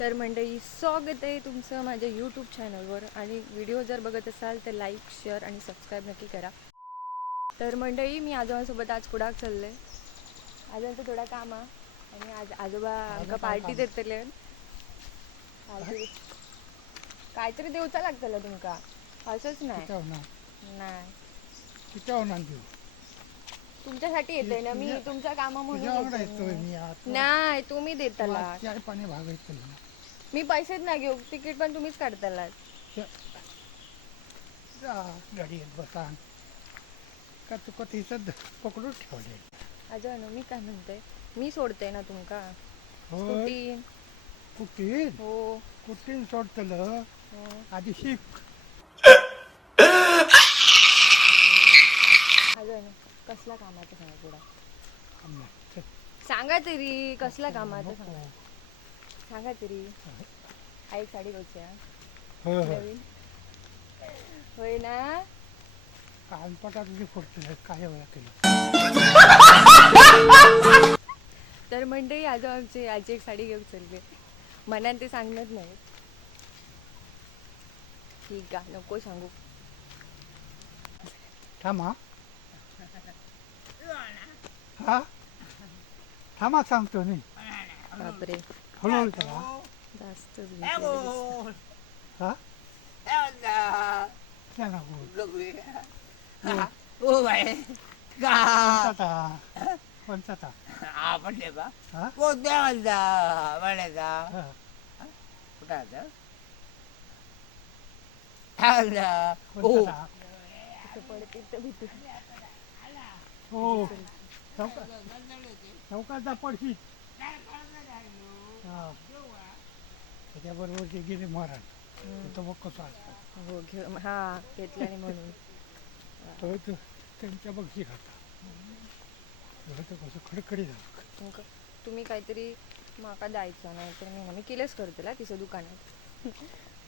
तर मंडळी स्वागत आहे तुमचं माझ्या यूट्यूब चॅनलवर आणि व्हिडिओ जर बघत असाल तर लाईक शेअर आणि सबस्क्राईब नक्की करा. तर मंडळी मी आजोबांसोबत आज कुडाक चालले. आजोबांचं थोडा काम आहे आणि आज आजोबा आमका पार्टी देतले. पार्टी काहीतरी देऊचा लागतलं तुमका असंच नाही नाही तुमच्यासाठी येते ना मी तुमच्या कामा म्हणून नाही तुम्ही देताला मी पैसेच नाही घेऊ तिकीट पण तुम्हीच काढताला गाडीत बसा का तुका तिथं पकडून ठेवले. अजून मी काय म्हणते मी सोडते ना तुमका होय स्कूटी कुठीन हो कुठीन सोडतलं हो. आधी शिक. अजून कसला कामाचं सांगा पुढं आम्ही चल. सांगा तरी कसला कामाचं सांगा सांगा तरी आई साडी घ्यायची होय होय नवीन होय ना कानपटात तुझी फोडतलं काय वेळा केलं. तर मंडळी आज आमची आजी एक साडी घेऊन चालली मनात ते सांगत नाही ठीक आहे नको सांगू थांबा हा थांबा सांगतो मी बापरे हळूहळू चला जास्तच भीती दिसते. हा त्यांना बोल पंचता म्हणले बा हा कोणत्या म्हणता म्हणायचा हा. कुठं आता म्हणता पंचता असं पडते तर भीती हो चौकाचा पडशी हा त्याच्याबरोबर ते गेले महाराज तो बघ कसं असतो हो घेऊ हा घेतल्याने म्हणून तो त्यांच्या बघशी खाता तर कसं खडखडी झालं. तुम्ही काहीतरी माका द्यायचं नाही तर मी केलेच करते तिचं दुकानात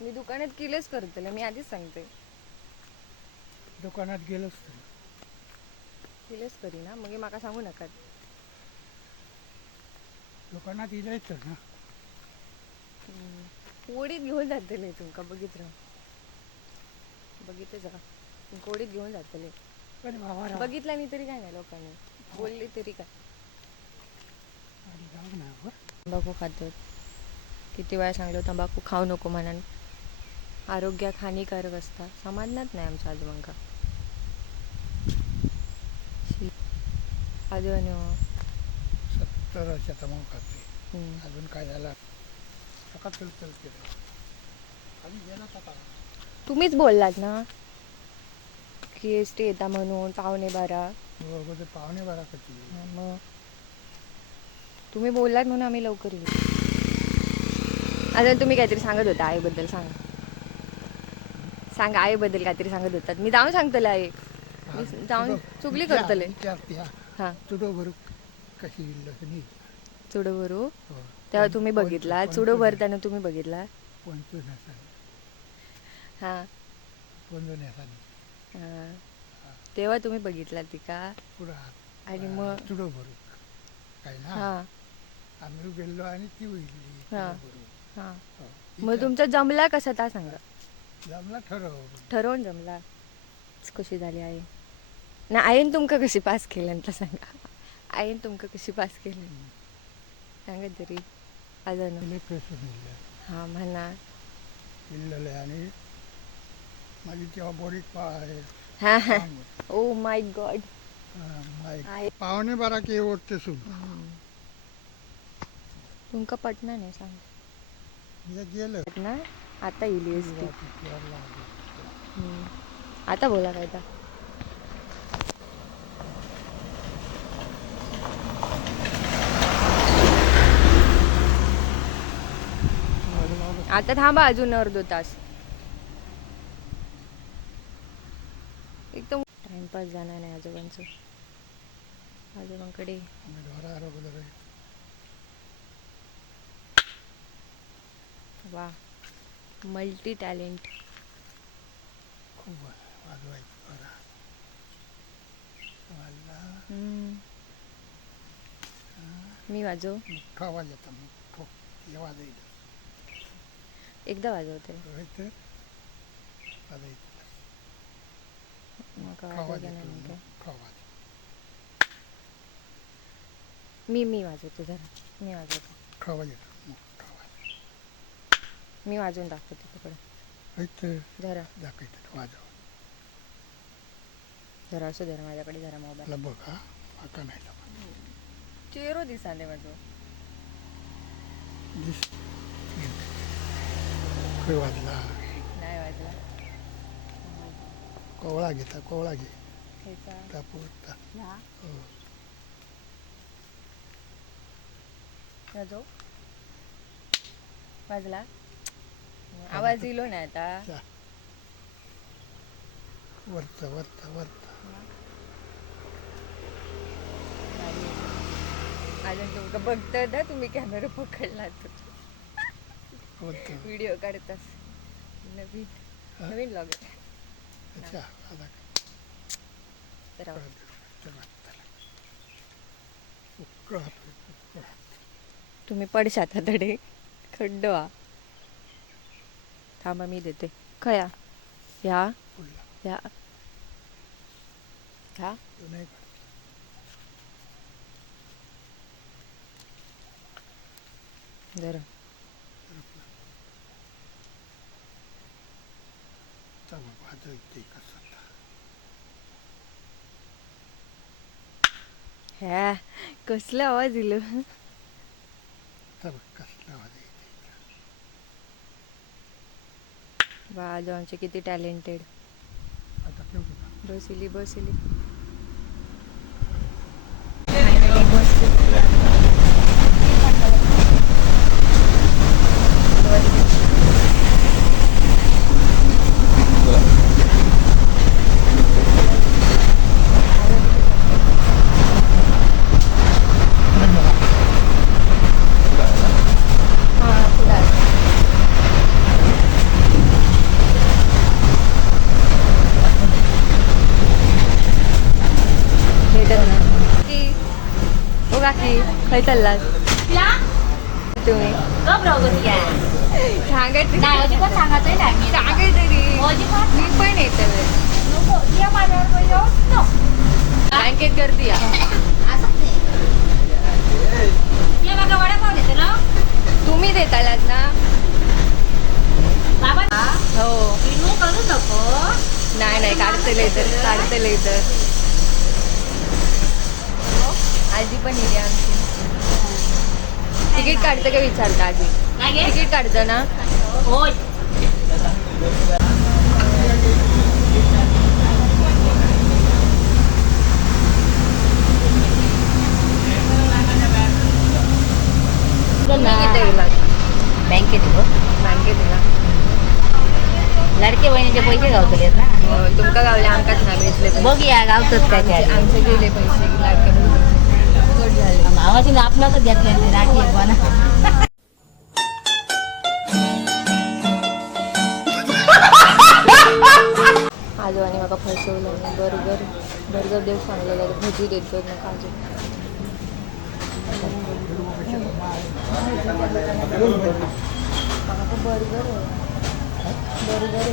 मी दुकानात केलेच करते मी आधीच सांगते दुकानात गेलोच तर केलेच करी ना मग माका सांगू नका दुकानात यायचं ना कोडीत घेऊन जातले तुमका बघितलं बघितलं जा कोडीत घेऊन जातले पण भावा बघितलं मी तरी काय नाही लोकांनी बोलली तरी काय तंबाखू खातात किती वेळा सांगलो तंबाखू खाऊ नको म्हणून आरोग्याक हानिकारक असता समाजनात नाही आमच्या आजोबांका अजून 70 वर्षाचा मग खाते अजून काय झालं सकाळ चल केलं आणि गेला आता तुम्हीच बोललात ना की एस टी येता म्हणून पावणे 12 बरोबर पाहुणे बारा कधी मग तुम्ही बोललात म्हणून आम्ही लवकर येऊ अजून तुम्ही काहीतरी सांगत होता आईबद्दल सांगा आईबद्दल काहीतरी सांगत होतात मी जाऊन सांगतले आई मी जाऊन चुगली करतले हां चुडो कशी नाही चुडोभरू तेव्हा तुम्ही बघितला चुडो भरताना तुम्ही बघितला हां हां तेव्हा तुम्ही बघितला ती का आणि मग चुडो भरू काय ना हां आम्ही गेलो आणि ती उठली हां हां मग तुमचा जमला कसा ता सांगा जमला ठरवून जमला कशी झाली आई ना आईन तुमका कशी पास केलं तर सांगा आईन तुमका कशी पास केली सांगा तरी अजून हां म्हणा आणि माझी तेव्हा बोरीक पाय हां हां ओ माय गॉड पाहुणे बारा की ओढते सुन तुमका पटना नाही सांग गेलं ना आता येईल एस टी आता बोला काय तर आता थांबा अजून अर्धा तास एकदम टाइमपास जाणार नाही आजोबांचं आजोबांकडे वा मल्टी टॅलेंट खूप वाजवायचं मी वाजव मोठा आवाज येतो मोठो वाजायला एकदा वाजवते इथं आता इथं मग खावा वाजवते देतो नाही काय खावा दे. मी वाजवते जरा मी वाजवते खावा देतो मग खावा मी वाजवून दाखवते तिकडे इथं जरा दाखवतात वाजव जरा असू दे ना माझ्याकडे जरा मोबाईल मला बघ हा आता नाही लावा. चेहरो दिसाले माझं दिस खय वाजला नाही वाजला कोवळा घेता कोवळा घे ह्याचा तापूर ह्या हो वाजव वाजला आवाज येलो नाही आता चा वरचा वरचा वरचा अजून तुमचं बघतं ना तुम्ही कॅमेरा पकडला तर वरचा व्हिडिओ काढतास नवीन हा? नवीन लॉग अच्छा आता तर चला उकळा उकळा तुम्ही पडशात तडे खड्डवा थांबा मी देते खया ह्या पुढला ह्या ह्या तो नाही काढ जरा चला वाजवते कसं ह्या कसला आवाज दिलो चला कसला आवाज येते आमचे किती टॅलेंटेड आता ठेवतो का बसली काकी खय चाललात तुम्ही सांगा तरी मी पण येते बँकेत गर्दी तुम्ही देतालात ना हो नाही काढते तर आजी पण येते आमची तिकीट काढतं का विचारता आजी तिकीट काढतं ना बँकेत लाडके बहिणीचे पैसे गावतले ना तुमका गावले आमकाच नाही भेटले बघ या गावतच काय काय आमचे गेले पैसे लाडके कट झाले आवाज आपल्याला देत नाही राठी पण आजोबाने मला फसवलं बर्गर देव सांगलेलं भजी देतो ना काजू बर्गर आहे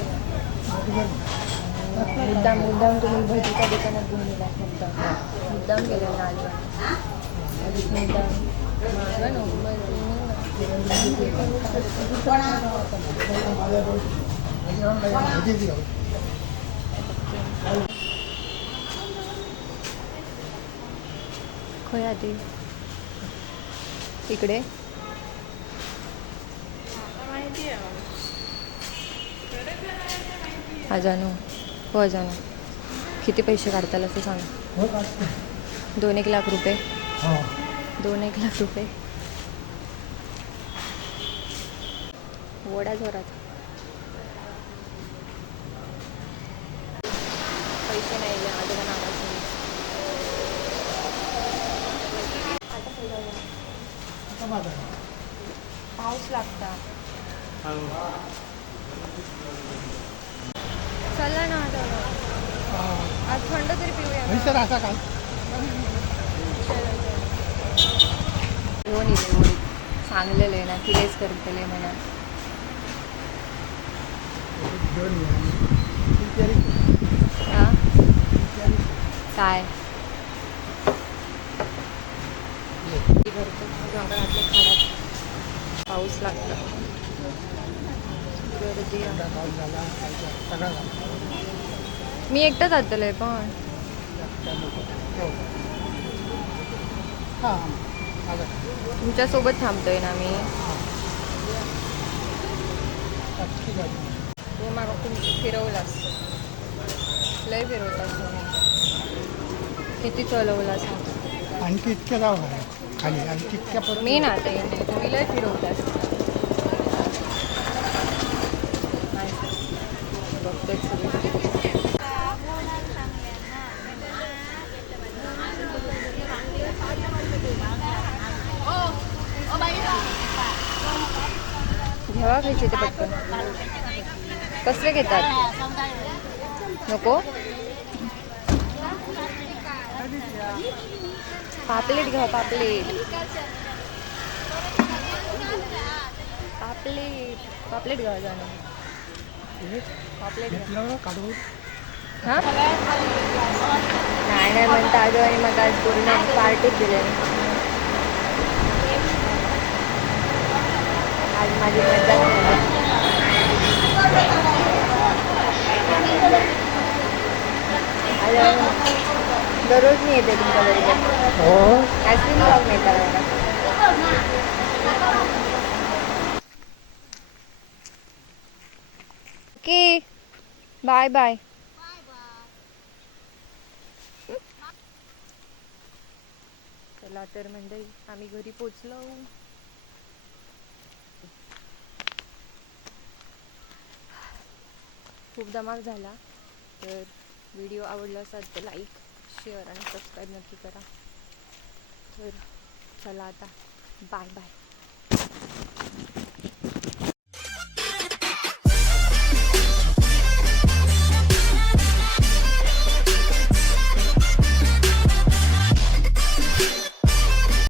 मुद्दाम तुम्ही भजीच्या दुकानात घेऊन गेला मुद्दाम गेला ना खया ते इकडे अजानू किती पैसे काढताल असं सांग 2-1 लाख रुपये 2-1 लाख रुपये वडा जोरात पैसे नाही आजोबा नावाचे पाऊस लागता चला ना आज थंड तरी पिऊया असा काय घेऊन येते सांगलेलं आहे ना किलेच करतले म्हणा जेवण घ्या हा काय पाऊस लागला गर्दी आहे. पाऊस झाला सगळा झाला मी एकटाच आतलंय पण हां आलं तुमच्या सोबत थांबतोय ना मी. ठीक आहे तू मागं तुम्ही फिरवलास लय फिरवतास तुम्ही. किती चलवलास आणखी इतक्या जाव खाली आणखी इतक्या परत मी ना ते तुम्ही लय फिरवतास. बघतोय सगळं. घ्यावा खायचे ते पटकन. कसले घेतात नको पापलेट घ्या पापलेट पापलेट पापलेट घ्या जाणं पापलेट घ्या. घेतलं काढून हां नाही म्हणता आजो आणि मग आज पूर्ण पार्टीच दिले. आज माझी मजा दररोज मी येते तुमच्या घरी. हो आईस्क्रीम खाऊन येतात मला. Okay bye bye. चला तर मंडळी आम्ही घरी पोचलो. खूप धमाल झाला. तर व्हिडिओ आवडला असेल तर लाईक शेअर आणि सबस्क्राईब नक्की करा. तर चला आता बाय बाय.